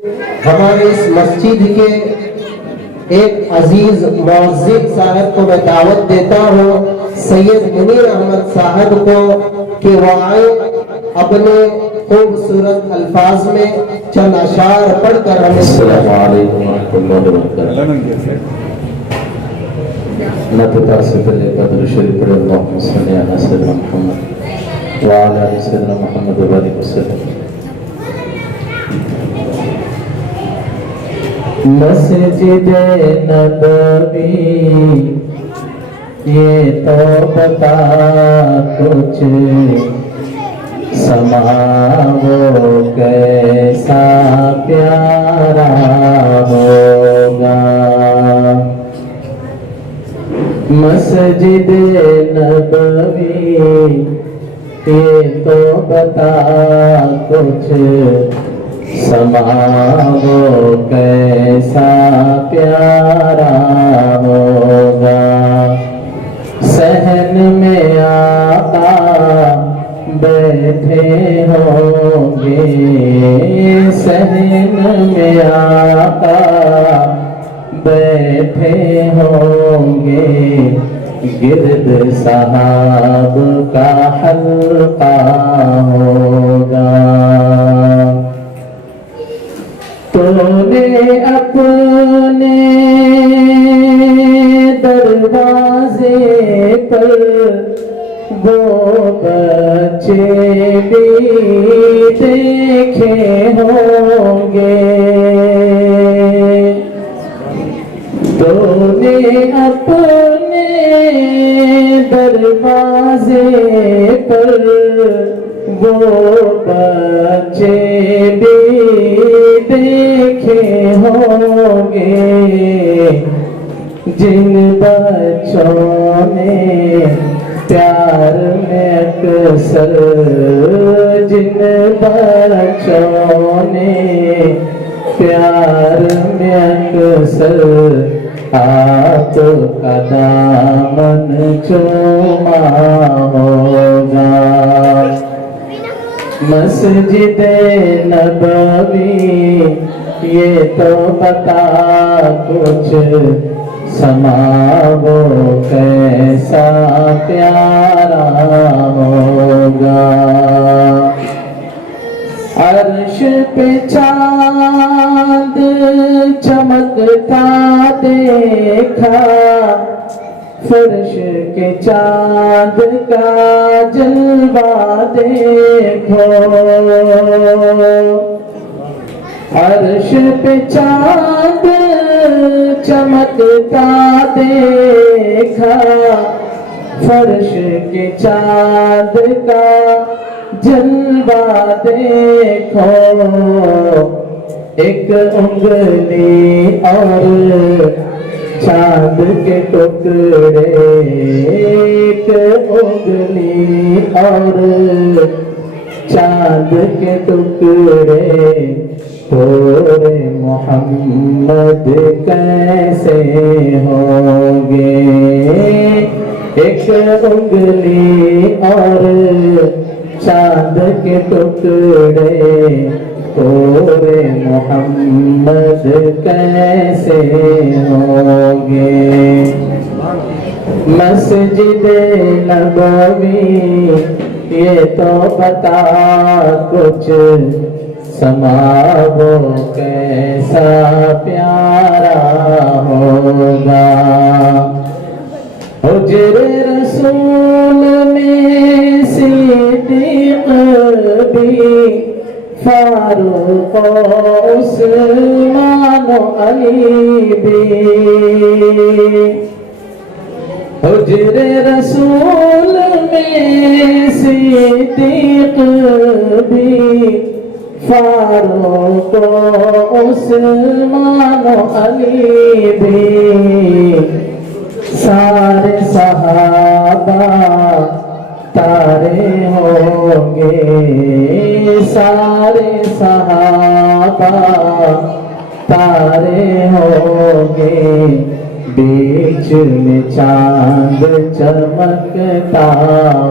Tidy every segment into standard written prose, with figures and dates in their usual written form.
हमारे इस मस्जिद के एक अजीज मौज़िन साहब को मैं दावत देता हूँ, सैयद मुनीर अहमद साहब को, कि वो आए अपने खूबसूरत अल्फाज में चंद अशार पढ़कर हमें। अस्सलामु अलैकुम वरहमतुल्लाहि वबरकातुहू। नबता से पहले कदर शरीफ पढ़े, अल्लाहुम्मा सल्ली अला सय्यिदिना मुहम्मद व अला आलि सय्यिदिना मुहम्मद व बारिक वसल्लम। मस्जिद नबवी ये तो बता कुछ, समा वो कैसा प्यारा होगा। मस्जिद नबवी ये तो बता कुछ, समा वो कैसा प्यारा होगा। सहन में आका बैठे होंगे, सहन में आका बैठे होंगे, गिर्द साहब का हल्का होगा। तूने अपने दरवाजे पर वो बच्चे भी देखे होंगे, तूने अपने दरवाजे पर वो बच्चे भी देखे होंगे, जिन बच्चों ने प्यार में अक्सर, जिन बच्चों ने प्यार में अक्सर आपका दामन चूमा होगा। मस्जिद नबवी ये तो बता कुछ, समा वो कैसा प्यारा होगा। अर्श पे चांद चमकता देखा, फर्श के चांद का जलवा देखो। अर्श पे चांद चमकता देखा, फर्श के चांद का जलवा देखो। एक उंगली और चांद के टुकड़े, एक उंगली और चांद के टुकड़े, थोड़े मोहम्मद कैसे होंगे। एक उंगली और चांद के टुकड़े, थोड़े मोहम्मद कैसे होंगे। मस्जिद नबवी ये तो बता कुछ, समा वो कैसा प्यारा होगा। हुजरे रसूल में सिद्दीक़ भी, फारूक उस्मान अली भी। हुजरे रसूल में सिद्दीक़ भी, फारूक उस्मान अली भी। सारे सहाबा तारे होंगे, सारे सहाबा तारे होंगे, बीच में चांद चमकता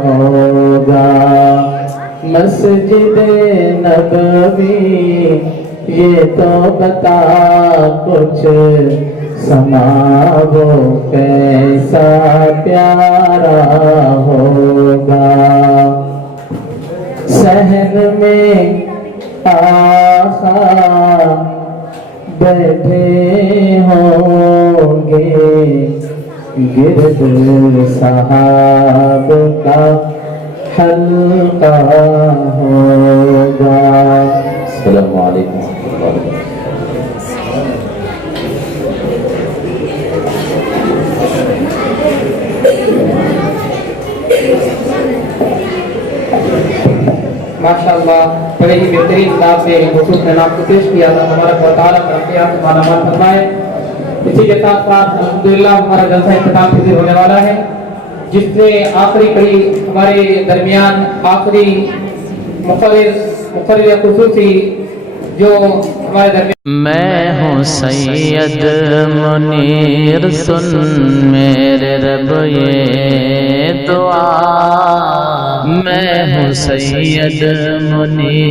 होगा। मस्जिद नबवी ये तो बता कुछ समा वो कैसा प्यारा होगा। शहर में आका बैठे होंगे, गिरद साहब का हल्का होगा। अस्सलामु अलैकुम व रहमतुल्लाहि माशाअल्लाह बड़े ही बेहतरीन अंदाज से हुजूर ने नाम को पेश किया था। हमारा तआला बरकयात मालामाल फरमाए। इसी के साथ साथ अल्हम्दुलिल्लाह हमारा जलसा इख्तिताम पज़ीर होने वाला है, जिसने आखिरी कड़ी हमारे दरमियान आखिरी मुक़र्रिर खुसूसी जो हमारे दरमियान। मैं हूँ सैयद मुनीर, सुन मेरे रब ये दुआ। मैं हूँ सैयद मुनीर।